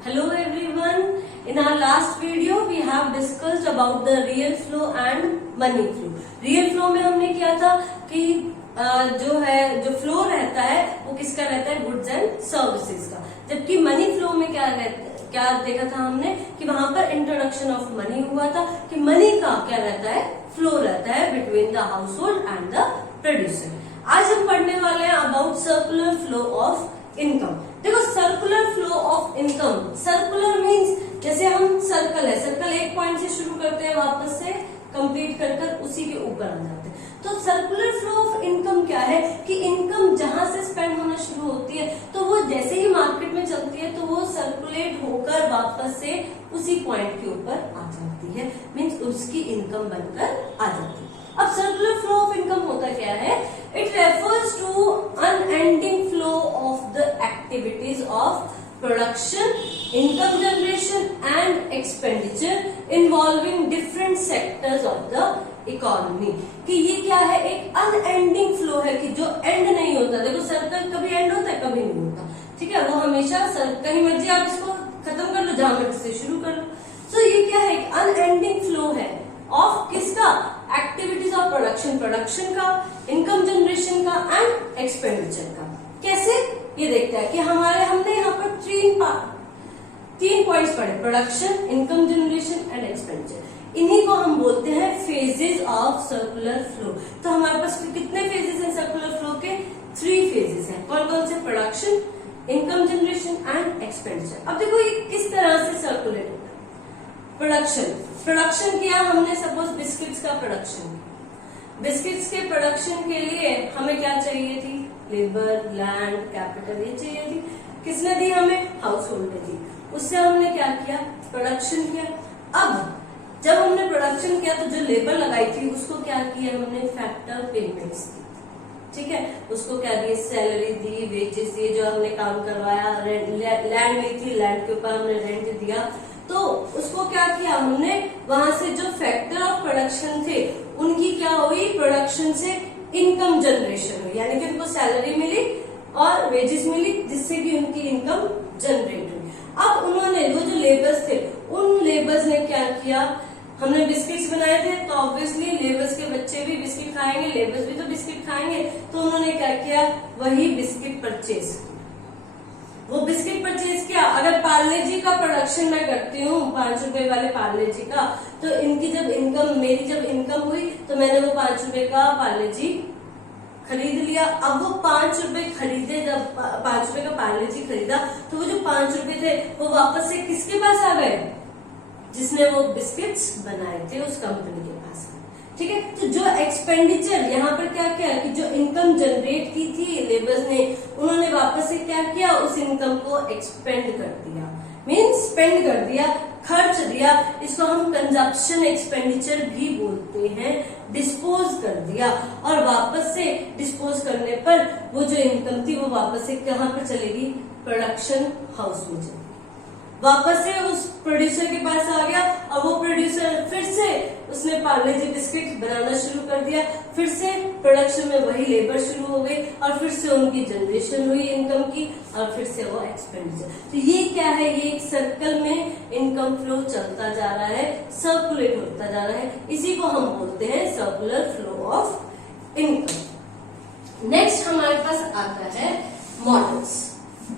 Hello everyone. In our last video we have discussed about the real flow and money flow. Real flow में हमने किया था कि जो फ्लो रहता है वो किसका रहता है, गुड्स एंड सर्विसेज का। जबकि मनी फ्लो में क्या देखा था हमने कि वहां पर इंट्रोडक्शन ऑफ मनी हुआ था कि मनी का क्या रहता है, फ्लो रहता है between the household and the producer. आज हम पढ़ने वाले हैं about circular flow of income. देखो circular flow of income, circular means जैसे हम सर्कल है, सर्कल एक पॉइंट से शुरू करते हैं वापस से कंप्लीट कर उसी के ऊपर आ जाते हैं। तो सर्कुलर फ्लो ऑफ इनकम क्या है कि इनकम जहां से स्पेंड होना शुरू होती है तो वो जैसे ही मार्केट में चलती है तो वो सर्कुलेट होकर वापस से उसी पॉइंट के ऊपर आ जाती है, मीन्स उसकी इनकम बनकर आ जाती है। अब सर्कुलर फ्लो ऑफ इनकम होता क्या है, it refers to unending flow of the activities of production, income generation and expenditure involving different sectors of the economy. कि ये क्या है, एक अनएंडिंग फ्लो है कि जो एंड नहीं होता। देखो सर्कल कभी एंड होता है कभी नहीं होता, ठीक है, वो हमेशा कहीं मर्जी आप इसको खत्म कर लो, जहां मर्जी से शुरू कर लो। तो ये क्या है, एक अनएंडिंग फ्लो है ऑफ किसका, एक्टिविटीज ऑफ प्रोडक्शन, प्रोडक्शन का, इनकम जनरेशन का एंड एक्सपेंडिचर का। कैसे, ये देखते हैं कि हमने यहाँ पर तीन पॉइंट्स पढ़े, production, income generation and expenditure. इन्हीं को हम बोलते हैं फेजेस ऑफ सर्कुलर फ्लो। तो हमारे पास कितने फेजेस हैं सर्कुलर फ्लो के, 3 फेजेस हैं। कौन कौन से, production, income generation and expenditure. अब देखो ये किस तरह से सर्कुलेट होता है। प्रोडक्शन किया हमने, सपोज बिस्किट्स का प्रोडक्शन, बिस्किट्स के प्रोडक्शन के लिए हमें क्या चाहिए थी, लेबर, लैंड, कैपिटल, ये चाहिए थी। किसने दी हमें, हाउस होल्ड ने दी। उससे हमने क्या किया, प्रोडक्शन किया। अब जब हमने प्रोडक्शन किया तो जो लेबर लगाई थी उसको क्या किया हमने, फैक्टर पेमेंट्स दी, ठीक है, उसको क्या दिए, सैलरी दी, वेजेस दिए, जो हमने काम करवाया, लैंड ली थी, लैंड के ऊपर हमने रेंट दिया। तो उसको क्या किया हमने, वहां से जो फैक्टर ऑफ प्रोडक्शन थे उनकी क्या हुई, प्रोडक्शन से इनकम जनरेशन हुई, यानी कि उनको सैलरी मिली और वेजेस मिली जिससे कि उनकी इनकम जनरेट हुई। अब उन्होंने वो जो लेबर्स थे उन लेबर्स ने क्या किया, हमने बिस्किट्स बनाए थे तो ऑब्वियसली लेबर्स के बच्चे भी बिस्किट खाएंगे, लेबर्स भी तो बिस्किट खाएंगे। तो उन्होंने क्या किया, वही बिस्किट परचेज, वो बिस्किट परचेज किया। अगर पार्ले जी का प्रोडक्शन मैं करती हूँ, 5 रुपए वाले पार्ले जी का, तो इनकी जब इनकम, मेरी जब इनकम हुई तो मैंने वो 5 रुपए का पार्ले जी खरीद लिया। अब वो 5 रुपए खरीदे, जब 5 रुपए का पार्ले जी खरीदा तो वो जो 5 रुपए थे वो वापस से किसके पास आ गए, जिसने वो बिस्किट्स बनाए थे उस कंपनी के पास, ठीक है। तो जो एक्सपेंडिचर यहाँ पर क्या किया कि जो इनकम जनरेट की थी लेबर्स ने, उन्होंने वापस से क्या किया, उस इनकम को एक्सपेंड कर दिया, मीन्स स्पेंड कर दिया, खर्च दिया। इसको हम कंजप्शन एक्सपेंडिचर भी बोलते हैं, डिस्पोज कर दिया। और वापस से डिस्पोज करने पर वो जो इनकम थी वो वापस से कहाँ पर चलेगी, प्रोडक्शन हाउस में चलेगी, वापस से उस प्रोड्यूसर के पास आ गया। और वो प्रोड्यूसर फिर से उसने पार्ले जी बिस्किट बनाना शुरू कर दिया, फिर से प्रोडक्शन में वही लेबर शुरू हो गई और फिर से उनकी जनरेशन हुई इनकम की और फिर से वो एक्सपेंडिचर। तो ये क्या है, ये एक सर्कल में इनकम फ्लो चलता जा रहा है, सर्कुलेट होता जा रहा है, इसी को हम बोलते हैं circular flow of income. Next हमारे पास आता है models,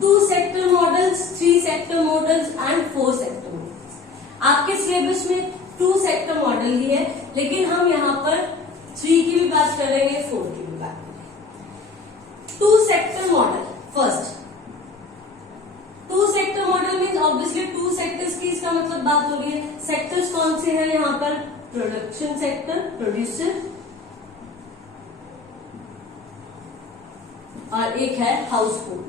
2 sector models, 3 sector models and 4 sector models. आपके सिलेबस में 2 सेक्टर मॉडल ही है, लेकिन हम यहाँ पर 3 की भी बात करेंगे, 4 की भी बात करेंगे। 2 sector model, first 2 sector model means obviously 2 sectors की इसका मतलब बात हो रही है। सेक्टर्स कौन से हैं यहाँ पर, प्रोडक्शन सेक्टर, प्रोड्यूसर, और एक है हाउस होल्ड।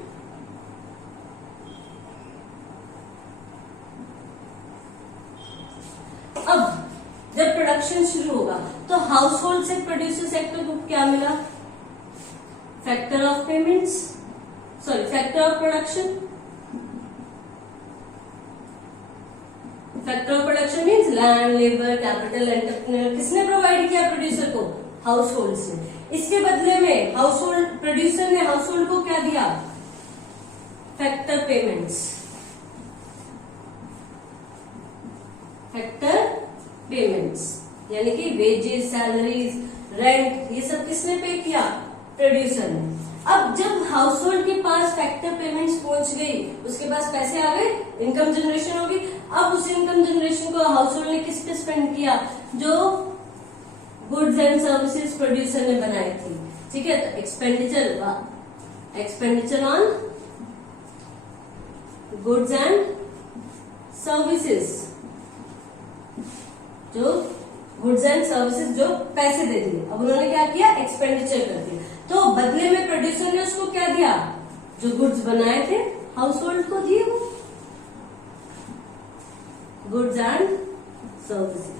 अब जब प्रोडक्शन शुरू होगा तो हाउस होल्ड से प्रोड्यूसर सेक्टर को क्या मिला, factor of payments, sorry factor of production, factor of production means land, labour, capital, entrepreneur. किसने प्रोवाइड किया प्रोड्यूसर को, हाउस होल्ड से। इसके बदले में हाउस होल्ड, प्रोड्यूसर ने हाउस होल्ड को क्या दिया, फैक्टर पेमेंट्स। फैक्टर पेमेंट्स, यानी कि वेजेस, सैलरीज, रेंट, ये सब किसने पे किया? प्रोड्यूसर ने। अब जब हाउस होल्ड के पास फैक्टर पेमेंट्स पहुंच गई, उसके पास पैसे आ गए, इनकम जनरेशन होगी। अब उस इनकम जनरेशन को हाउस होल्ड ने किस पे स्पेंड किया? जो गुड्स एंड सर्विसेज प्रोड्यूसर ने बनाई थी, ठीक है। तो expenditure on goods and services, जो गुड्स एंड सर्विसेज जो पैसे दे दिए, अब उन्होंने क्या किया? एक्सपेंडिचर कर दिया। तो बदले में प्रोड्यूसर ने उसको क्या दिया? जो गुड्स बनाए थे हाउस होल्ड को दिए, वो गुड्स एंड सर्विसेज।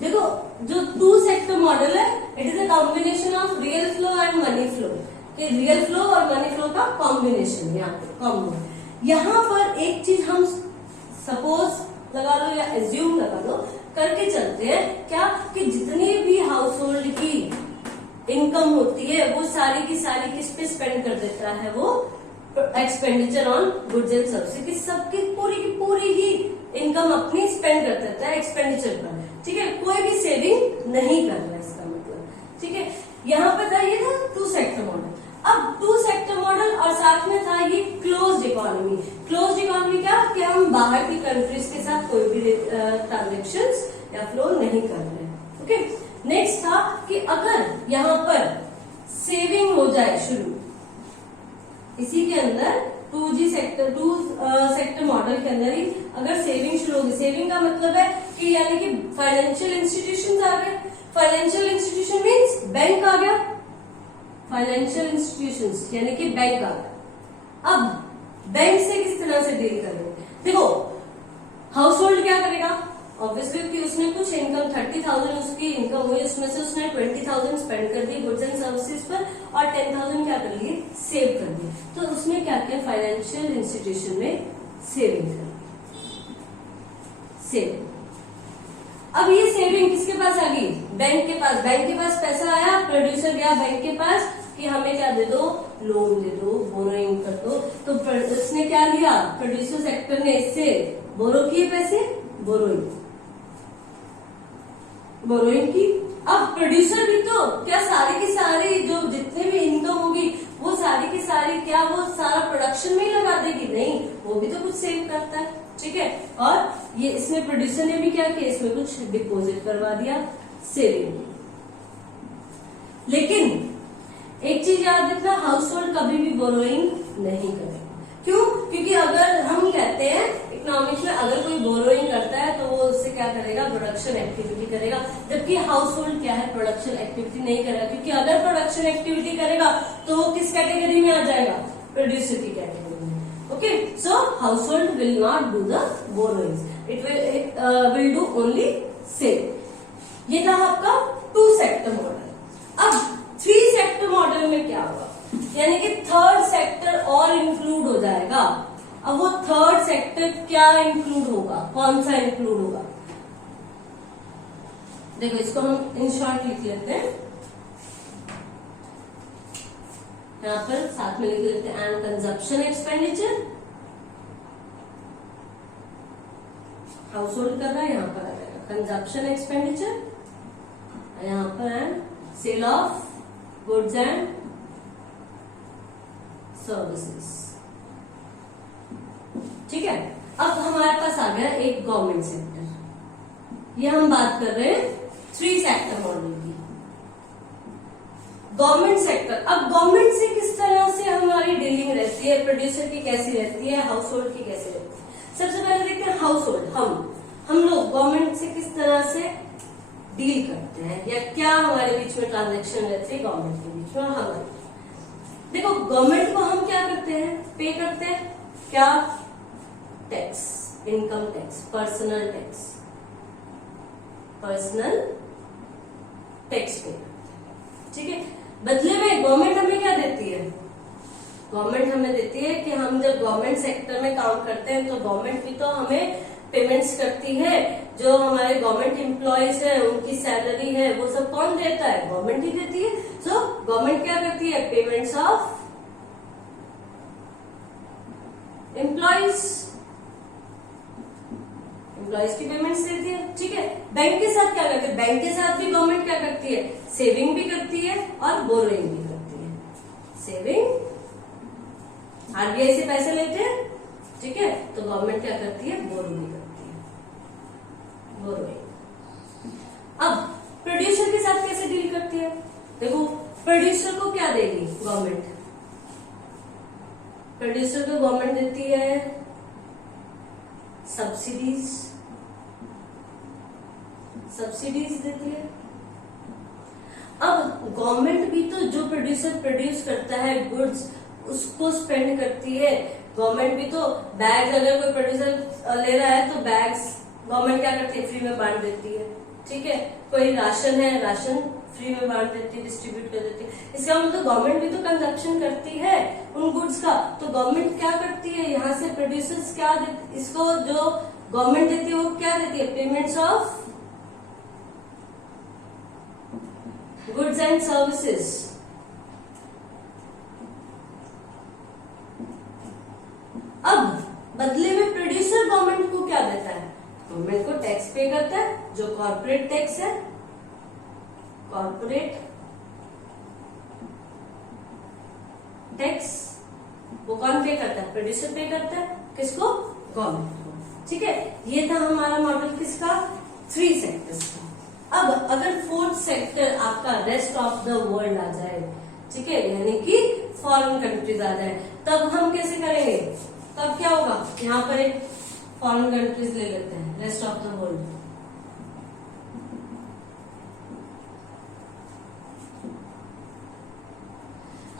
देखो, जो टू सेक्टर मॉडल है, it is a combination of real flow and money flow. Real flow और मनी फ्लो का कॉम्बिनेशन, यहाँ पे कॉम्बो। यहाँ पर एक चीज हम सपोज लगा लो या एज्यूम लगा लो, करके चलते हैं क्या, कि जितनी भी हाउस होल्ड की इनकम होती है वो सारी की सारी किस पे स्पेंड कर देता है? वो expenditure on goods and services. सबकी पूरी ही इनकम अपनी स्पेंड कर देता है एक्सपेंडिचर पर, ठीक है। कोई भी सेविंग नहीं कर रहा है, इसका मतलब, ठीक है। यहाँ पर था ये था टू सेक्टर मॉडल। अब टू सेक्टर मॉडल और साथ में था ये क्लोज्ड इकोनॉमी। क्लोज्ड इकोनॉमी क्या, कि हम बाहर की कंट्रीज के साथ कोई भी ट्रांजेक्शंस या फ्लो नहीं कर रहे, ओके। नेक्स्ट था कि अगर यहाँ पर सेविंग हो जाए शुरू, इसी के अंदर टू सेक्टर मॉडल के अंदर ही अगर सेविंग शुरू होगी, सेविंग का मतलब है कि यानी कि फाइनेंशियल इंस्टीट्यूशंस आ गए। फाइनेंशियल इंस्टीट्यूशन मीन्स बैंक आ गया, फाइनेंशियल इंस्टीट्यूशंस यानी कि बैंक आ गया। अब बैंक से किस तरह से डील करेंगे? देखो, हाउस होल्ड क्या करेगा? ऑब्वियसली कि उसने कुछ इनकम 30,000 उसकी इनकम हुई, उसमें से उसने 20,000 स्पेंड कर दी गुड्स एंड सर्विसेज पर और 10,000 क्या कर लिए? सेव कर दिए। तो उसने क्या किया? फाइनेंशियल इंस्टीट्यूशन में सेविंग कर दी, सेविंग। अब ये सेविंग किसके पास आ गई? बैंक के पास। बैंक के पास पैसा आया, प्रोड्यूसर गया बैंक के पास कि हमें क्या दे दो? लोन दे दो, बोरोइंग कर दो। तो उसने क्या लिया? प्रोड्यूसर सेक्टर ने इससे बोरो किए पैसे, बोरोइंग की। अब प्रोड्यूसर भी तो क्या सारी की सारी जो जितने भी इनकम होगी वो सारी की सारी क्या वो सारा प्रोडक्शन में ही लगा देगी? नहीं, वो भी तो कुछ सेव करता है, ठीक है। और ये इसमें प्रोड्यूसर ने भी क्या किया? इसमें कुछ डिपॉजिट करवा दिया, सेविंग। लेकिन एक चीज याद रखना, हाउस होल्ड कभी भी बोरोइंग नहीं करेगा। क्यों? क्योंकि अगर हम कहते हैं इकोनॉमिक्स में, अगर कोई बोरोइंग करता है तो वो उससे क्या करेगा? प्रोडक्शन एक्टिविटी करेगा। जबकि हाउस होल्ड क्या है? प्रोडक्शन एक्टिविटी नहीं करेगा, क्योंकि अगर प्रोडक्शन एक्टिविटी करेगा तो वो किस कैटेगरी में आ जाएगा? प्रोड्यूसर की कैटेगरी में, okay. So house hold will not do the borrowings, it will do only save. ये था आपका टू सेक्टर मॉडल। अब थ्री सेक्टर मॉडल में क्या होगा? यानी कि थर्ड सेक्टर और इंक्लूड हो जाएगा। अब वो थर्ड सेक्टर क्या इंक्लूड होगा? कौन सा इंक्लूड होगा? देखो, इसको हम इन शॉर्ट लिख लेते हैं, यहां पर साथ में लिख लेते हैं and consumption expenditure. House hold कर रहा है, यहां पर आ जाएगा कंजप्शन एक्सपेंडिचर, यहां पर and sale of goods and services, ठीक है। अब हमारे पास आ गया एक गवर्नमेंट सेक्टर। ये हम बात कर रहे हैं थ्री सेक्टर मॉडल की। गवर्नमेंट सेक्टर, अब गवर्नमेंट से किस तरह से हमारी डीलिंग रहती है? प्रोड्यूसर की कैसी रहती है? हाउस होल्ड की कैसी रहती है? सबसे पहले देखते हैं हाउस होल्ड। हम लोग गवर्नमेंट से किस तरह से डील करते हैं या क्या हमारे बीच में ट्रांजेक्शन रहती है गवर्नमेंट के बीच में और हमारे। देखो, गवर्नमेंट को हम क्या करते हैं? पे करते हैं क्या? Tax, income tax, personal tax पे, ठीक है। बदले में गवर्नमेंट हमें क्या देती है? गवर्नमेंट हमें देती है कि हम जब गवर्नमेंट सेक्टर में काम करते हैं तो गवर्नमेंट भी तो हमें पेमेंट्स करती है। जो हमारे गवर्नमेंट एम्प्लॉयज है उनकी सैलरी है वो सब कौन देता है? गवर्नमेंट ही देती है। सो गवर्नमेंट क्या करती है? पेमेंट्स ऑफ एम्प्लॉयज की पेमेंट्स देती है, ठीक है। बैंक के साथ क्या करती है, बैंक के साथ भी गवर्नमेंट क्या करती है, सेविंग भी करती है और बोरोइंग भी करती है। सेविंग, आरबीआई से पैसे लेते हैं, ठीक है, तो गवर्नमेंट क्या करती है, बोरो भी करती है, बोरोइंग। अब प्रोड्यूसर के साथ कैसे डील करती है, देखो प्रोड्यूसर को क्या देगी गवर्नमेंट, प्रोड्यूसर को गवर्नमेंट देती है सब्सिडीज, सब्सिडीज देती है। अब गवर्नमेंट भी तो जो प्रोड्यूसर प्रोड्यूस करता है गुड्स उसको स्पेंड करती है। गवर्नमेंट भी तो बैग्स, अगर कोई प्रोड्यूसर ले रहा है तो बैग्स गवर्नमेंट क्या करती है, फ्री में बांट देती है, ठीक है। कोई राशन है, राशन फ्री में बांट देती है, डिस्ट्रीब्यूट कर देती है। इसका मतलब गवर्नमेंट भी तो कंजप्शन करती है उन गुड्स का, तो गवर्नमेंट क्या करती है, यहाँ से प्रोड्यूसर्स क्या देती, इसको जो गवर्नमेंट देती है वो क्या देती है, payments of goods and services. अब बदले में प्रोड्यूसर गवर्नमेंट को क्या देता है, गवर्नमेंट को टैक्स पे करता है, जो कॉर्पोरेट टैक्स है, कॉर्पोरेट टैक्स वो कौन पे करता है, प्रोड्यूसर पे करता है, किसको, गवर्नमेंट को, ठीक है। ये था हमारा मॉडल किसका, 3 सेक्टर्स का। अब अगर 4th सेक्टर आपका रेस्ट ऑफ द वर्ल्ड आ जाए, ठीक है, यानी कि फॉरेन कंट्रीज आ जाए, तब हम कैसे करेंगे, तब क्या होगा, यहाँ पर एक फॉरेन कंट्रीज ले लेते हैं, रेस्ट ऑफ द वर्ल्ड।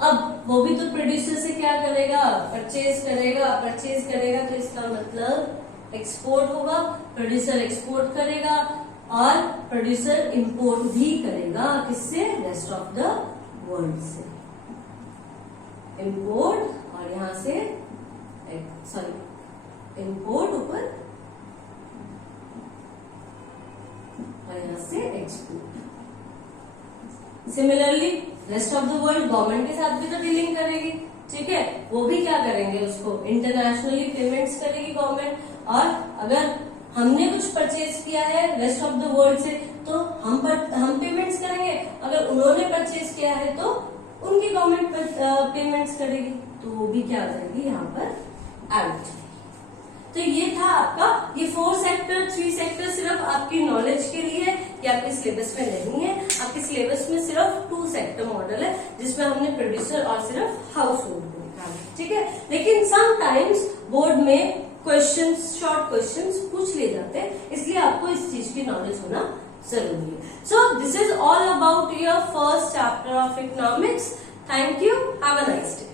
अब वो भी तो प्रोड्यूसर से क्या करेगा, परचेज करेगा, परचेज करेगा तो इसका मतलब एक्सपोर्ट होगा, प्रोड्यूसर एक्सपोर्ट करेगा और प्रोड्यूसर इंपोर्ट भी करेगा, किससे, रेस्ट ऑफ द वर्ल्ड से, इंपोर्ट और यहां से सॉरी इंपोर्ट ऊपर और यहां से export. Similarly rest of the world government के साथ भी तो डीलिंग करेगी, ठीक है, वो भी क्या करेंगे, उसको इंटरनेशनली पेमेंट्स करेगी गवर्नमेंट। और अगर हमने कुछ परचेज किया है रेस्ट ऑफ द वर्ल्ड से तो हम पेमेंट्स करेंगे, अगर उन्होंने परचेज किया है तो उनकी गवर्नमेंट पेमेंट्स करेगी, तो वो भी क्या आ जाएगी, यहाँ पर ऐड हो जाएगी। तो ये था आपका, ये 4 सेक्टर 3 सेक्टर सिर्फ आपकी नॉलेज के लिए है, ये आपके सिलेबस में नहीं है। आपके सिलेबस में सिर्फ 2 सेक्टर मॉडल है जिसमें हमने प्रोड्यूसर और सिर्फ हाउस होल्ड को निकाला, ठीक है। लेकिन समटाइम्स बोर्ड में क्वेश्चंस, शॉर्ट क्वेश्चंस पूछ ले जाते हैं, इसलिए आपको इस चीज की नॉलेज होना जरूरी है। So this is all about your first chapter of economics. Thank you, have a nice day.